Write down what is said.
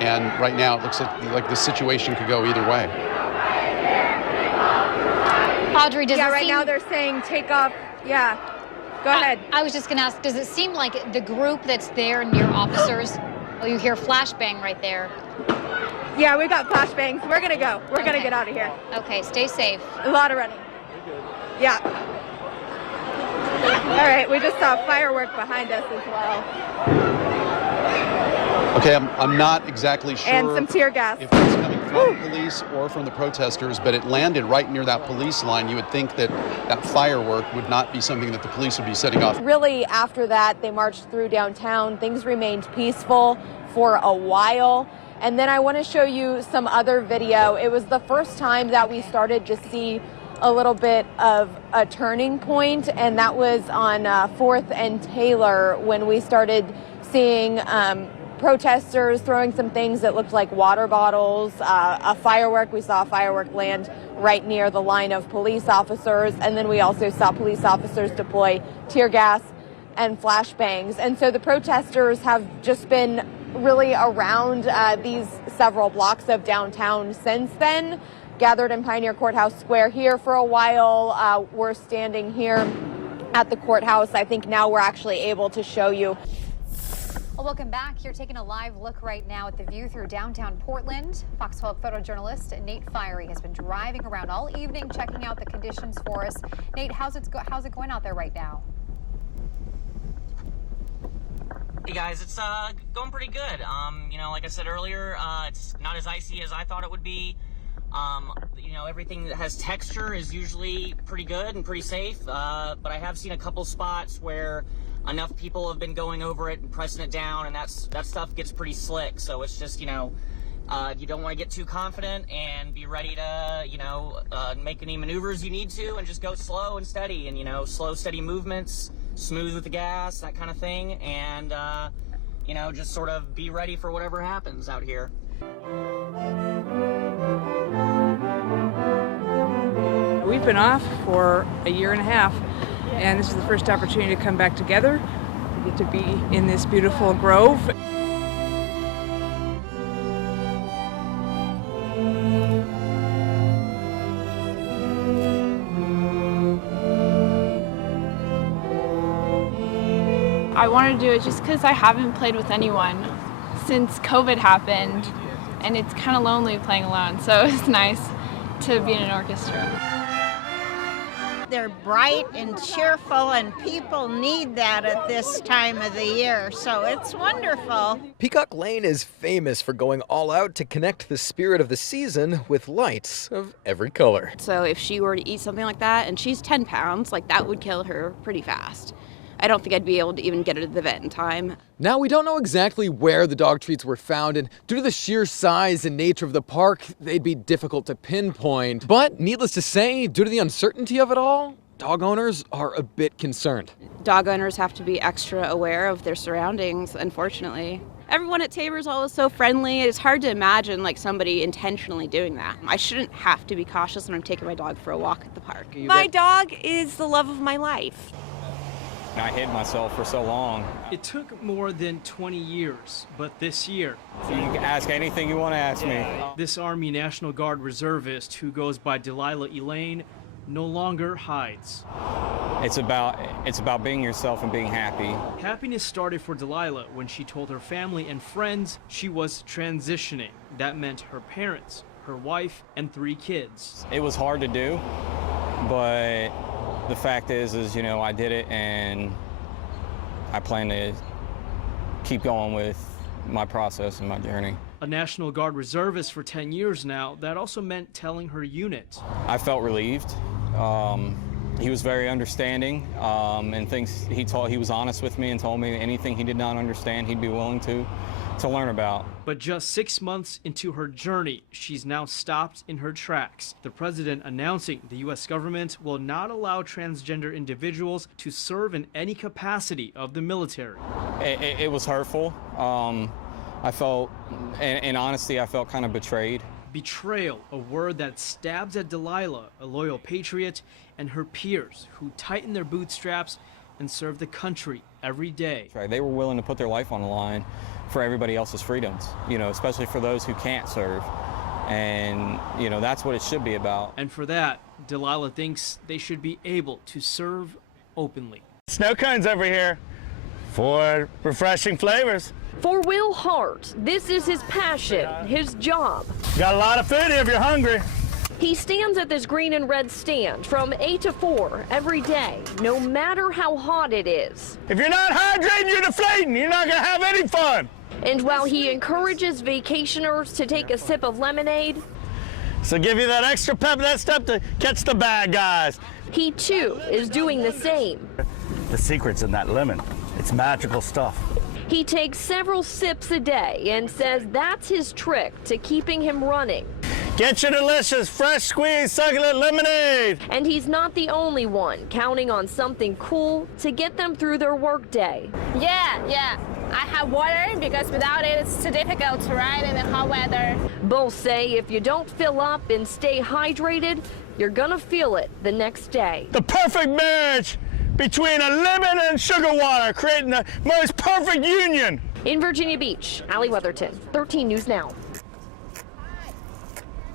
And right now it looks like the situation could go either way. Audrey, does it right seem... now they're saying take off. Yeah, go ahead. I was just going to ask, does it seem like the group that's there near officers, oh, you hear flashbang right there. Yeah, we got flashbangs. We're going to go. We're going to get out of here. Okay, stay safe. A lot of running. Yeah. All right, we just saw firework behind us as well. Okay, I'm not exactly sure. And some tear gas. If it's coming from police or from the protesters, but it landed right near that police line. You would think that that firework would not be something that the police would be setting off. Really, after that, they marched through downtown. Things remained peaceful for a while. And then I want to show you some other video. It was the first time that we started to see a little bit of a turning point, and that was on 4th and Taylor when we started seeing protesters throwing some things that looked like water bottles, a firework. We saw a firework land right near the line of police officers, and then we also saw police officers deploy tear gas and flashbangs. And so the protesters have just been really around these several blocks of downtown since then, gathered in Pioneer Courthouse Square here for a while. We're standing here at the courthouse. I think now we're actually able to show you. Well, welcome back. You're taking a live look right now at the view through downtown Portland. Fox 12 photojournalist Nate Fiery has been driving around all evening checking out the conditions for us. Nate, how's it going out there right now? Hey guys, it's going pretty good. You know, like I said earlier, it's not as icy as I thought it would be. You know, everything that has texture is usually pretty good and pretty safe, but I have seen a couple spots where enough people have been going over it and pressing it down, and that stuff gets pretty slick. So it's just, you know, you don't want to get too confident, and be ready to, you know, make any maneuvers you need to, and just go slow and steady, and, you know, slow, steady movements, smooth with the gas, that kind of thing, and, you know, just sort of be ready for whatever happens out here. We've been off for a year and a half, and this is the first opportunity to come back together. We get to be in this beautiful grove. I wanted to do it just because I haven't played with anyone since COVID happened, and it's kind of lonely playing alone, so it's nice to be in an orchestra. They're bright and cheerful, and people need that at this time of the year, so it's wonderful. Peacock Lane is famous for going all out to connect the spirit of the season with lights of every color. So if she were to eat something like that, and she's 10 pounds, like that would kill her pretty fast. I don't think I'd be able to even get her to the vet in time. Now, we don't know exactly where the dog treats were found, and due to the sheer size and nature of the park, they'd be difficult to pinpoint. But needless to say, due to the uncertainty of it all, dog owners are a bit concerned. Dog owners have to be extra aware of their surroundings, unfortunately. Everyone at Tabor is always so friendly. It's hard to imagine like somebody intentionally doing that. I shouldn't have to be cautious when I'm taking my dog for a walk at the park. My dog is the love of my life. I hid myself for so long. It took more than 20 years, but this year... So you can ask anything you want to ask me. This Army National Guard reservist, who goes by Delilah Elaine, no longer hides. It's about being yourself and being happy. Happiness started for Delilah when she told her family and friends she was transitioning. That meant her parents, her wife, and 3 kids. It was hard to do, but the fact is, you know, I did it, and I plan to keep going with my process and my journey. A National Guard reservist for 10 years now, that also meant telling her unit. I felt relieved. He was very understanding, and he was honest with me and told me anything he did not understand, he'd be willing to learn about. But just 6 months into her journey, she's now stopped in her tracks. The president announcing the U.S. government will not allow transgender individuals to serve in any capacity of the military. It was hurtful. I felt, in honesty, I felt kind of betrayed. Betrayal, a word that stabs at Delilah, a loyal patriot, and her peers who tighten their bootstraps and serve the country every day. They were willing to put their life on the line for everybody else's freedoms, especially for those who can't serve. And, that's what it should be about. And for that, Delilah thinks they should be able to serve openly. Snow cones over here for refreshing flavors. For Will Hart, this is his passion, his job. Got a lot of food here if you're hungry. He stands at this green and red stand from 8 to 4 every day, no matter how hot it is. If you're not hydrating, you're deflating. You're not going to have any fun. And while he encourages vacationers to take a sip of lemonade, so give you that extra pep in that step to catch the bad guys. He too is doing the same. The secret's in that lemon. It's magical stuff. He takes several sips a day and says that's his trick to keeping him running. Get your delicious, fresh squeezed, succulent lemonade. And he's not the only one counting on something cool to get them through their workday. Yeah. I have water because without it, it's too difficult to ride in the hot weather. Both say if you don't fill up and stay hydrated, you're gonna feel it the next day. The perfect marriage between a lemon and sugar water, creating the most perfect union. In Virginia Beach, Allie Weatherton, 13 News Now.